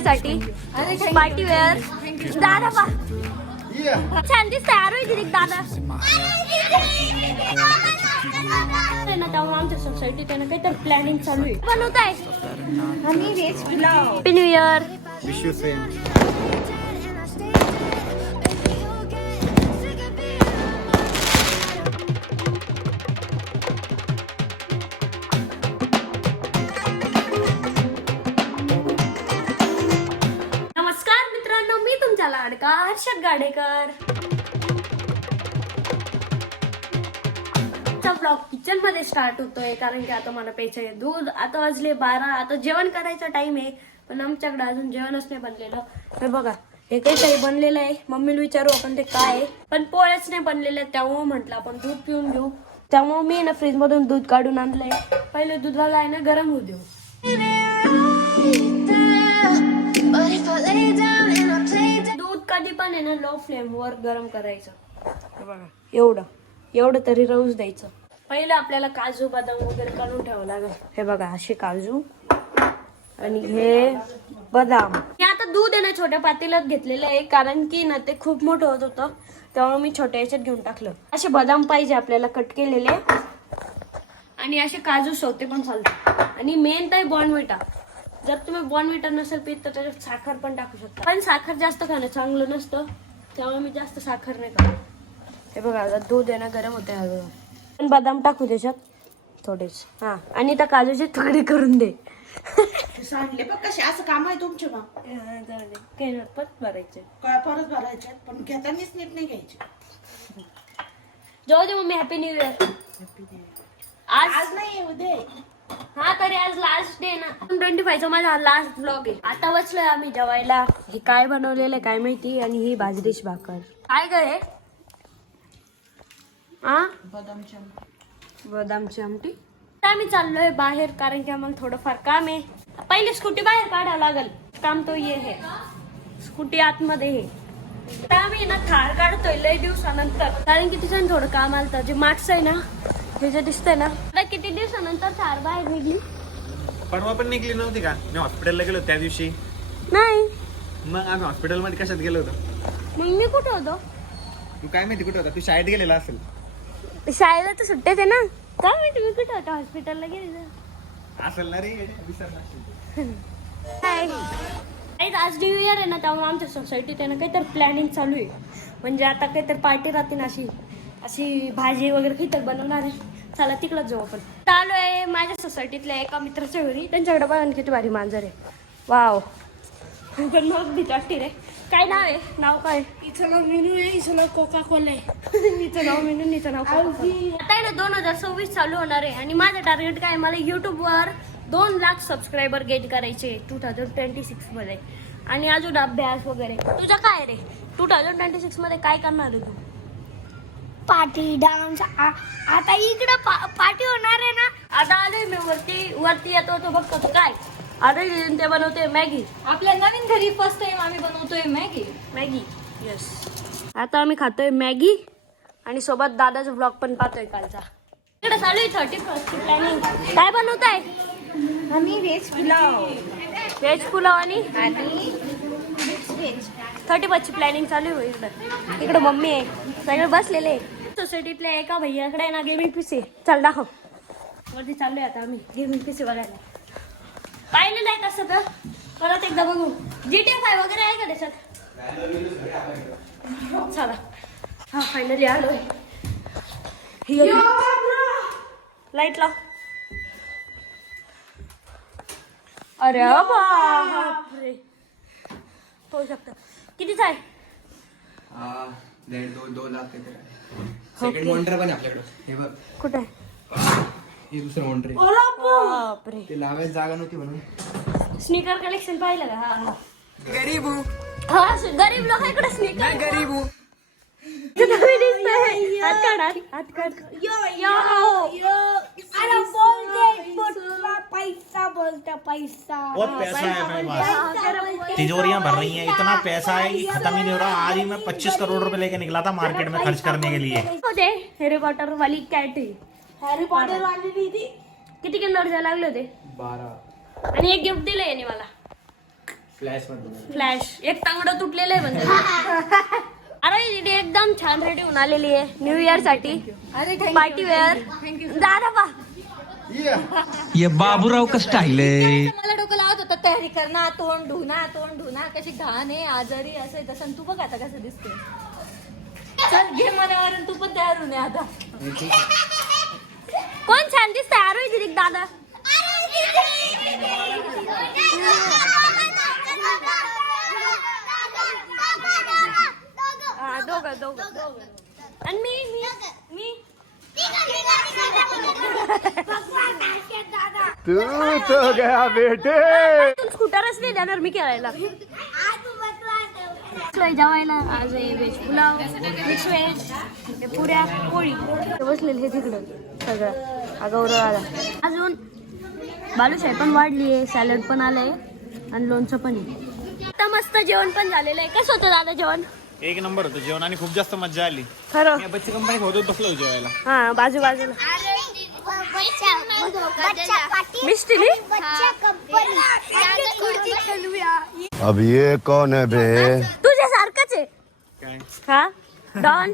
Dinner साठी party wear दादा पा छान दिसतंय आरोही दिदी दादा ना त्यामुळे आमच्या सोसायटी त्यांना काहीतरी प्लॅनिंग चालू आहे बनवत आहे आम्ही veg pulao happy new year wish you same. नमस्कार मित्रांनो, मी तुमचा लाडका हर्षद गाडेकर. ब्लॉग किचन मध्ये स्टार्ट होतोय कारण की आता मला प्यायचं आहे दूध. आता वाजले 12. आता जेवण करायचा टाइम आहे पण आमच्याकडे अजून जेवणच नाही बनलेलं. हे बघा हे काहीतरी बनलेलं आहे. मम्मीला विचारू आपण ते काय आहे पण पोळ्याच नाही बनलेले त्यामुळे म्हटलं आपण दूध पिऊन घेऊ. त्यामुळे मी ना फ्रीज मधून दूध काढून आणलंय. पहिले दुधाला आहे ना गरम होऊ देऊ. दूध कधी पण आहे ना लो फ्लेम वर गरम करायचं. हे बघा एवढं तरी राहूच द्यायचं. पहिले आपल्याला काजू बदाम वगैरे काढून ठेवावं लागेल. हे बघा असे काजू आणि हे बदाम. मी आता दूध आहे ना छोट्या पातेल्यात घेतलेलं आहे कारण की ना ते खूप मोठं होत होतं त्यामुळे मी छोट्या याच्यात घेऊन टाकलं. असे बदाम पाहिजे आपल्याला कट केलेले आणि असे काजू सोते पण चालतात. आणि मेन तर बॉर्नव्हिटा. जर तुम्ही बॉर्नव्हिटा नसेल पीत तर त्याच्यात साखर पण टाकू शकता पण साखर जास्त खाणं चांगलं नसतं त्यामुळे मी जास्त साखर नाही खात. हे बघा आता दूध आहे ना गरम होते हळूहळू. पण बदाम टाकू त्याच्यात थोडेच. हा आणि त्या काजूचे तुकडे करून दे. सांडले बघ कसे असं काम आहे तुमचे मग परत भरायचे काय परत भरायचे पण घेतानीच नीट नाही घ्यायचे. जाऊ दे मम्मी हॅपी न्यू इयर. आज नाही उद्या. हा तरी आज लास्ट डे ना 25 माझा लास्ट ब्लॉग आहे. आता बसलोय आम्ही जेवायला. हे काय बनवलेलं आहे काय माहिती आणि ही बाजरीची भाकर. काय काय बदामची आमटी. आम्ही चाललोय बाहेर कारण की आम्हाला थोडंफार काम आहे. पहिले स्कूटी बाहेर काढावं लागल. काम तो ये है स्कूटी आतमध्ये हे. आता आम्ही ना थार काढतोय लय दिवसानंतर कारण की तिचं थोडं काम आलं. जे मार्क्स आहे ना हे जे दिसतंय ना आता किती दिवसानंतर थार बाहेर निघली. परवा पण निघली नव्हती का? मी हॉस्पिटलला गेलो त्या दिवशी. नाही मग आम्ही हॉस्पिटलमध्ये कशात गेलो होतो? मग मी कुठं होतो? तू काय माहिती कुठे होता? तू शाळेत गेलेला असेल. शाळेला तर सुट्ट्याच आहे ना. काय माहिती मी कुठं होतो? हॉस्पिटलला गेले असेल ना रे विसरला. आज न्यू इयर आहे ना त्यामुळे आमच्या सोसायटीत आहे ना काहीतरी प्लॅनिंग चालू आहे. म्हणजे आता काहीतरी पार्टी राहते ना अशी भाजी वगैरे काहीतरी बनवणार आहे. चला तिकडच जाऊ आपण. चालू आहे माझ्या सोसायटीतल्या एका मित्राच्या घरी. त्यांच्याकडे बघा किती भारी मांजर आहे. वाव पण मग भीती वाटते रे. काय नाव आहे? नाव काय? हिचं नाव मेनू आहे. हिचं नाव कोका कोला आहे. हिचं नाव मेनू हिचं नाव Coca-Cola. आता आहे ना 2026 चालू होणार आहे आणि माझं टार्गेट काय मला युट्यूबवर 2 लाख सबस्क्रायबर गेट करायचे 2026 मध्ये. आणि अजून अभ्यास वगैरे. तुझं काय रे 2026 मध्ये काय करणार आहे तू? Party dance. आता इकडं पार्टी होणार आहे ना. आता आलोय मी वरती येतो तो बघतो तो काय अरे ते बनवते मॅगी. आपल्या नवीन घरी फर्स्ट टाइम आम्ही बनवतोय मॅगी. येस आता आम्ही खातोय मॅगी आणि सोबत दादाचा ब्लॉग पण पाहतोय कालचा. इकडे चालू आहे 31st प्लॅनिंग. काय बनवताय? आम्ही व्हेज पुलाव व्हेज पुलाव आणि व्हेज 31st ची प्लॅनिंग चालू आहे. इकडे मम्मी आहे सगळे बसलेले. सोसायटीतल्या एका भैयाकडे ना गेमिंग पीसी. चल दाखव. वरती चाललोय आता आम्ही गेमिंग पीसी बघायला. पाहिलेलं आहे कसं तर परत एकदा बघू. GTA 5 वगैरे आहे का त्याच्यात? चला हा फायनली आलोय. लाईट लाव. अरे बापरे होऊ शकतं. कितीच आहे? 2 लाख सेकंड मॉनिटर पण आपल्याकडे. हे बघ कुठे आहे? हे दुसरं मॉनिटर. बापरे ते लावायला जागा नव्हती म्हणून. स्नीकर कलेक्शन पाहिलं का? हा गरीब हूँ. हा गरीब लोकांकडे स्नीकर गरीब हूँ. हात काढ. अरे बोलते पैसा बहुत पैसा है मेरे पास. तिजोरियां भर रही हैं. इतना पैसा है कि खत्म ही नहीं हो रहा. आज ही मैं 25 करोड़ रुपए लेके निकला था मार्केट में खर्च करने के लिए. होते हॅरी पॉटर वाली कॅट. हॅरी पॉटर वाली किती किंमत लागले होते? 12. आणि एक गिफ्ट दिलंय याने मला. फ्लॅश एक तांगडं तुटलेलं आहे म्हणजे. अरे दीदी एकदम छान रेडी होऊन आलेली आहे न्यू इयर साठी. पार्टी वेअर दादा पा ये बाबूराव का स्टाईल आहे. मला डोकं लावत होता तयारी करणार, तोंड धुना कशी घाण आहे, आजारी असं तसं. तू बघ आता कसं दिसते. चल घे मनावर आणि तू पण तयार होऊन ये आता. कोण छान दिसतंय? आरोही दीदी दादा. हा दोघं आणि मी तू तो गया बेटे. स्कूटरच नाही देणार मी खेळायला. जेवायला आज व्हेज पुलाव, मिक्स व्हेज, हे पुऱ्या पोळी बसलेले हे तिकडं सगळं. अगौरव आला अजून बालुशाही पण वाढली आहे, सॅलड पण आलंय आणि लोणचं पण आहे. आता मस्त जेवण पण झालेलं आहे. कसं होतं दादा जेवण? एक नंबर होतं जेवण आणि खूप जास्त मजा आली. खरं बच्ची कंपनीत होतो बसलो जेवायला. हा बाजूला मिस्टी अब ये कौन है बे? तुझ्या सारखंच आहे काय हा डॉन.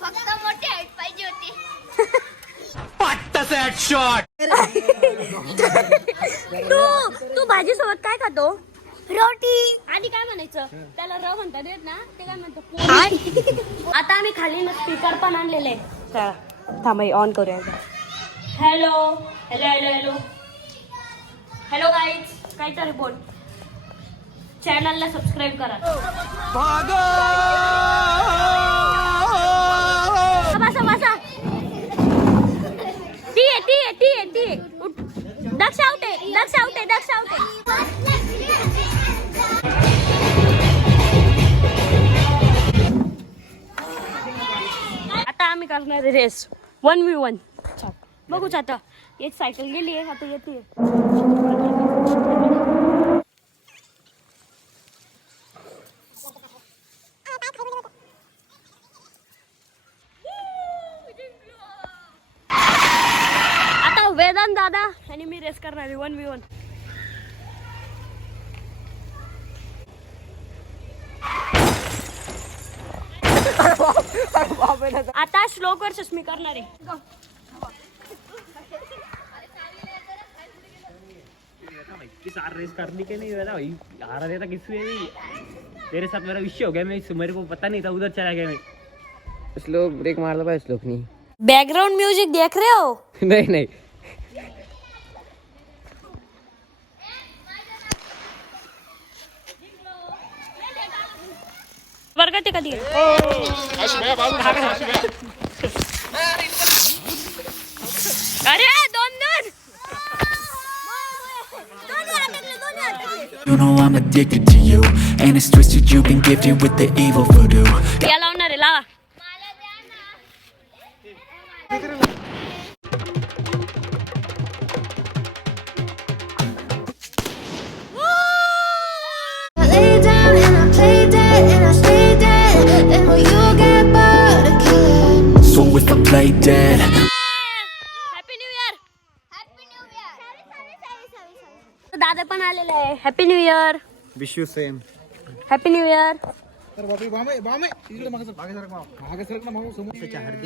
फक्त मोठी हाईट पाहिजे होती. तू भाजी सोबत काय खातो? रोटी. आणि काय म्हणायचं त्याला र म्हणतात येत ना, ते काय म्हणतो पोळी. आता आम्ही खाली ना स्पीकर पण आणलेले. थांब ऑन करूया. Hello hello hello hello hello guys, काहीतरी बोल. चॅनलला सबस्क्राईब करा. बसा बसा. ती आहे. दक्ष आवटे. आता आम्ही करणार आहे रेस 1v1. बघूच आता. एक सायकल गेली आहे, आता येते. आता वेदांत दादा आणि मी रेस करणार आहे 1v1. आता स्लो वर्सेस मी करणार आहे. रेस करनी के नहीं भाई, हारा देता किसी भी. तेरे साथ मेरा विषय हो गया, मेरे को पता नहीं था, उधर चला गया मैं. श्लोक ब्रेक मार दो भाई. श्लोक नहीं. बैकग्राउंड म्यूजिक देख रहे हो? नहीं वर्गात आहे कधी? अरे दोन. You know I'm addicted to you, and it's twisted. You've been gifted with the evil voodoo. या लावणार आहे, लावा. So if I play dead, happy new year. दादा पण आलेला आहे. Happy new year. Wish you same. Happy new year.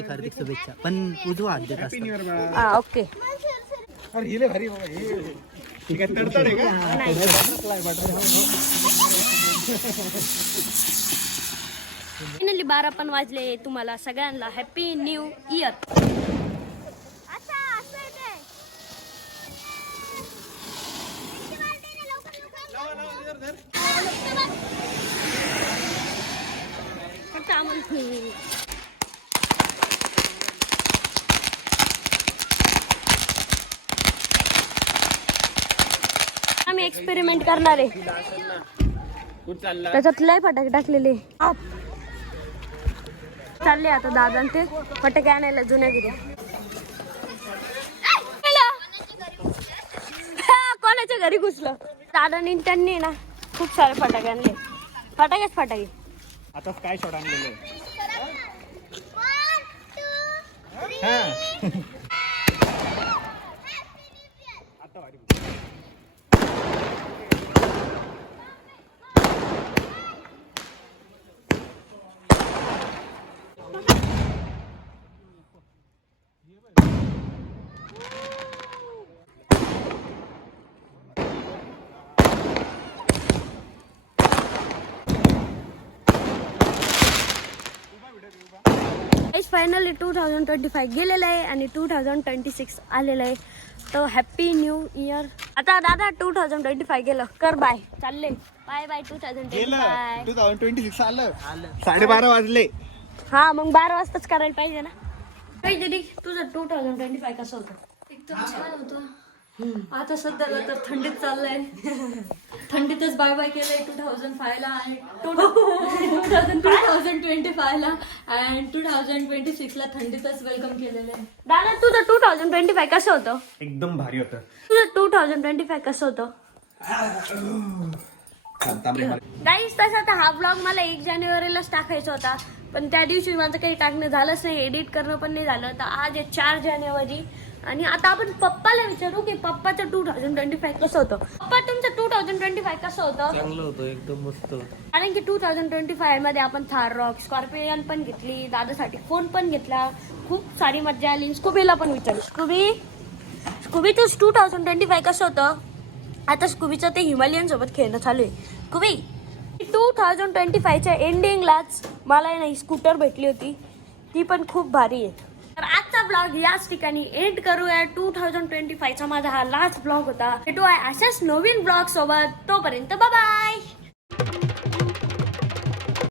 हार्दिक शुभेच्छा. पण उजवा हात देत असतात. हा ओके. फायनली 12 पण वाजले. तुम्हाला सगळ्यांना हॅपी न्यू इयर. आम्ही एक्सपेरिमेंट करणार आहे. त्याच्यात लय फटाके टाकलेले. चालले आता दादा ते फटाके आणायला जुन्या घरी. कोणाच्या घरी घुसलं. दादानी त्यांनी ना खूप सारे फटाके आणले. फटाके. आता स्काय शॉट आणलेले. फायनली 2025 गेलेलं आहे आणि 2026 आलेलं आहे. तो हॅपी न्यू इयर. आता दादा 2025 गेलं, कर बाय, चालले बाय बाय 2025. 2026 आलं 12:30 वाजले. हा मग 12 वाजताच करायला पाहिजे ना. काही दीदी तुझं 2025 कसं होतं? एकदम छान होतं. आता सध्याला तर थंडीत चाललंय. थंडीतच बाय बाय केलंय 2005 ला आणि 2025 ला आणि 2026 ला थंडीतच वेलकम केलेलं आहे. दादा तुझं 2025 कसं होतं? एकदम भारी होतं. तुझं 2025 कसं होतं? गाईस तसा तर हा ब्लॉग मला 1 जानेवारीलाच टाकायचा होता, पण त्या दिवशी माझं काही टाकणं झालंच नाही, एडिट करणं पण नाही झालं. तर आज आहे 4 जानेवारी आणि आता आपण पप्पाला विचारू की पप्पाचं 2025 कसं होतं. पप्पा तुमचं 2025 कसं होतं? चांगलं होतं, एकदम मस्त होतं. कारण की 2025 मध्ये आपण थार रॉक स्कॉर्पियन पण घेतली, दादासाठी फोन पण घेतला, खूप सारी मजा आली. स्कूबीला पण विचारू. स्कूबी तू 2025 कसं होतं? आता स्कूबीचं ते हिमालयन सोबत खेळणं चालू आहे. स्कूबी 2025च्या एंडिंगलाच मला नाही स्कूटर भेटली होती, ती पण खूप भारी आहे. तर आजचा ब्लॉग याच ठिकाणी एंड करूया. 2025चा माझा हा लास्ट ब्लॉग होता. भेटूया अशाच नवीन ब्लॉग सोबत. तोपर्यंत बाय बाय.